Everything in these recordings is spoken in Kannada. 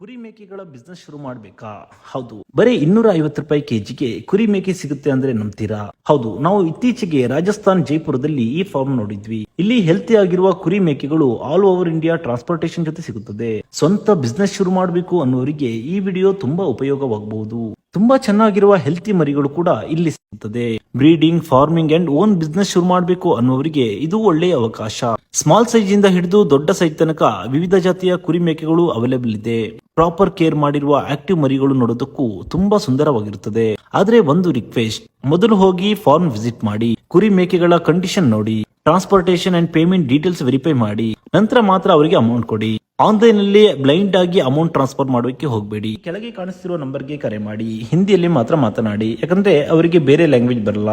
ಕುರಿ ಮೇಕೆಗಳ ಬಿಸ್ನೆಸ್ ಶುರು ಮಾಡ್ಬೇಕಾ? ಹೌದು. ಬರೀ 250 ರೂಪಾಯಿ ಕೆಜಿಗೆ ಕುರಿ ಮೇಕೆ ಸಿಗುತ್ತೆ ಅಂದ್ರೆ ನಂಬ್ತೀರಾ? ಹೌದು. ನಾವು ಇತ್ತೀಚೆಗೆ ರಾಜಸ್ಥಾನ್ ಜೈಪುರದಲ್ಲಿ ಈ ಫಾರ್ಮ್ ನೋಡಿದ್ವಿ. ಇಲ್ಲಿ ಹೆಲ್ತಿ ಆಗಿರುವ ಕುರಿ ಮೇಕೆಗಳು ಆಲ್ ಓವರ್ ಇಂಡಿಯಾ ಟ್ರಾನ್ಸ್ಪೋರ್ಟೇಶನ್ ಜೊತೆ ಸಿಗುತ್ತದೆ. ಸ್ವಂತ ಬಿಸ್ನೆಸ್ ಶುರು ಮಾಡಬೇಕು ಅನ್ನೋರಿಗೆ ಈ ವಿಡಿಯೋ ತುಂಬಾ ಉಪಯೋಗವಾಗಬಹುದು. ತುಂಬಾ ಚೆನ್ನಾಗಿರುವ ಹೆಲ್ತಿ ಮರಿಗಳು ಕೂಡ ಇಲ್ಲಿ ಸಿಗುತ್ತದೆ. Breeding, farming and own business ಶುರು ಮಾಡಬೇಕು ಅನ್ನೋರಿಗೆ ಇದು ಒಳ್ಳೆಯ ಅವಕಾಶ. ಸ್ಮಾಲ್ ಸೈಜ್ ಇಂದ ಹಿಡಿದು ದೊಡ್ಡ ಸೈಜ್ ತನಕ ವಿವಿಧ ಜಾತಿಯ ಕುರಿ ಮೇಕೆಗಳು ಅವೈಲೇಬಲ್ ಇದೆ. ಪ್ರಾಪರ್ ಕೇರ್ ಮಾಡಿರುವ ಆಕ್ಟಿವ್ ಮರಿಗಳು ನೋಡೋದಕ್ಕೂ ತುಂಬಾ ಸುಂದರವಾಗಿರುತ್ತದೆ. ಆದ್ರೆ ಒಂದು ರಿಕ್ವೆಸ್ಟ್, ಮೊದಲು ಹೋಗಿ ಫಾರ್ಮ್ ವಿಸಿಟ್ ಮಾಡಿ, ಕುರಿ ಮೇಕೆಗಳ ಕಂಡೀಷನ್ ನೋಡಿ, transportation and payment details verify ಮಾಡಿ, ನಂತರ ಮಾತ್ರ ಅವರಿಗೆ ಅಮೌಂಟ್ ಕೊಡಿ. ಆನ್ಲೈನ್ ಅಲ್ಲಿ ಬ್ಲೈಂಡ್ ಆಗಿ ಅಮೌಂಟ್ ಟ್ರಾನ್ಸ್ಫರ್ ಮಾಡೋಕೆ ಹೋಗಬೇಡಿ. ಕೆಳಗೆ ಕಾಣಿಸ್ತಿರುವ ನಂಬರ್ಗೆ ಕರೆ ಮಾಡಿ, ಹಿಂದಿಯಲ್ಲಿ ಮಾತ್ರ ಮಾತನಾಡಿ, ಯಾಕಂದ್ರೆ ಅವರಿಗೆ ಬೇರೆ ಲ್ಯಾಂಗ್ವೇಜ್ ಬರಲ್ಲ.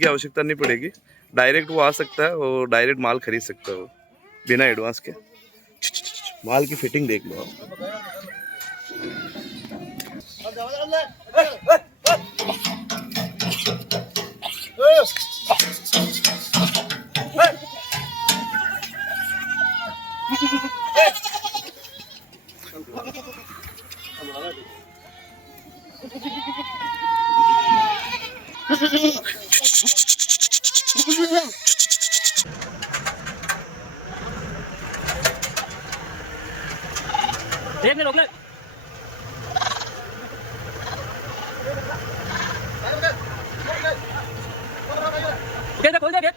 की आवश्यकता नहीं पड़ेगी, डायरेक्ट वो आ सकता है और डायरेक्ट माल खरीद सकता है बिना एडवांस के। माल की फिटिंग देख लो आप। एक मिनट रोक ले। गेट खोल दे गेट।